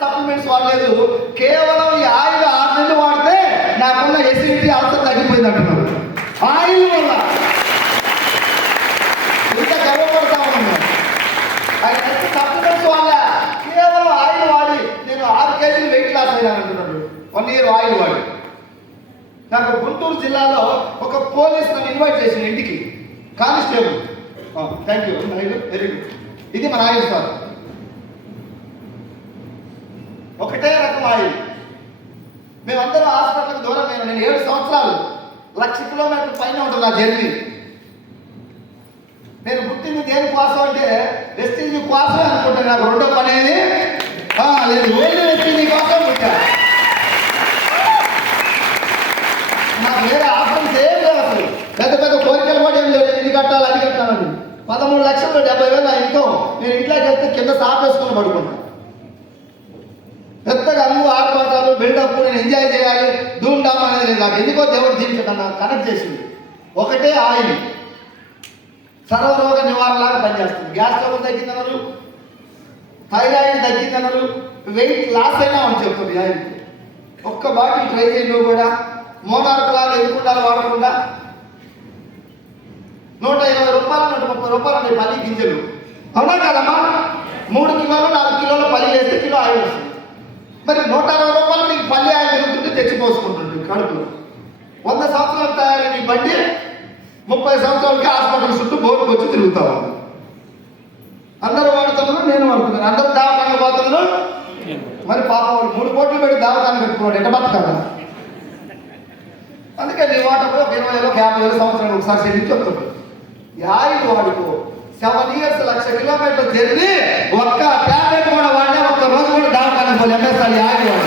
Supplements వాడలేదు, కేవలం ఈ ఆయిల్ 6 నెలలు వాడితే నాకున్న ఎసిడిటీ అంతా తగ్గిపోయింది అంటున్నారు. ఆయిల్ వల్ల ఇంత గర్వపడతా ఉన్నాను. సప్లిమెంట్స్ వల్ల కేవలం ఆయిల్ వాడి నేను 6 కేజీలు వెయిట్ లాస్ అయ్యాను అంటున్నాడు. 1 ఇయర్ ఆయిల్ వాడి. నాకు గుంటూరు జిల్లాలో ఒక పోలీస్ నన్ను ఇన్వైట్ చేసిన ఇంటికి, constable. Thank you, very good. ఇది మన ఆయిల్ సార్, ఒకటే రకం ఆయిల్. మేమందరం హాస్పిటల్కి దూరం. నేను 7 సంవత్సరాలు 1,00,000 కిలోమీటర్ల పైన ఉంటుంది నా జర్నీ. నేను పుట్టింది దేనికోసం అంటే వెస్టింజీ కోసమే అనుకుంటాను. నాకు రెండో పని ఏది లేదు, ఓన్లీ వెస్టింజీ కోసం పుట్టా. నాకు వేరే ఆఫర్స్ ఏం లేవు అసలు. పెద్ద పెద్ద కోరికలు కూడా ఏం లేదు. ఇది కట్టాలి అది కట్టాలని. 13,70,000 నా ఇన్కమ్. నేను ఇంట్లోకి వెళ్తే కింద సాప్ వేసుకొని పడుకుంటాను. పెద్దగా అమ్ము ఆర్పాటాలు బిల్డప్ నేను ఎంజాయ్ చేయాలి, ధూమ్ ధామ్ అనేది లేదు. నాకు ఎందుకో దేవుడు దీనికి నన్ను కనెక్ట్ చేసింది. ఒకటే ఆయిల్ సర్వరోగ నివారణలాగా పనిచేస్తుంది. గ్యాస్ ట్రబుల్ తగ్గిందన్నారు, థైరాయిడ్ తగ్గిందన్నారు, వెయిట్ లాస్ అయినా అని చెప్తుంది ఆయిల్. ఒక్క బాటిల్ ట్రై చేయండి కూడా. మోనార్క్ లాగా ఎదుర్కొండాలి వాడకుండా. 120 రూపాయలు 130 రూపాయలు ఉంటాయి పల్లి గింజలు. అవునా కదమ్మా? 3 కిలోలు 4 కిలోల పల్లి వేస్తే కిలో ఆయిల్ వస్తుంది. మరి 160 రూపాయలు నీకు పల్లి ఆయిల్ తిరుగుతుంటే తెచ్చిపోసుకుంటుంది కడుపులో. 100 సంవత్సరాలు తయారైన ఈ బండి 30 సంవత్సరాలకి హాస్పిటల్ చుట్టూ బోర్డుకు వచ్చి తిరుగుతావు. అందరూ వాడుతున్నారు, నేను వాడుతున్నాను. అందరూ దావకానికి పోతున్నారు. మరి పాప 3 కోట్లు పెట్టి దావకాన్ని పెట్టుకున్నాడు. ఎట్ట బతకాల? అందుకే నీ వాటర్లో 20,000 50,000 సంవత్సరాలు ఒకసారి చెల్లించి వస్తుంది. ఈ ఆయిల్ వాడుకో. 7 ఇయర్స్ 1,00,000 కిలోమీటర్లు జరిగి ఒక్క ట్యాబ్లెట్ కూడా వాడినా ఒక్క రోజు కూడా దావకానికి పోయి ఎంఎస్ఆర్ ఆయిల్ వాడు.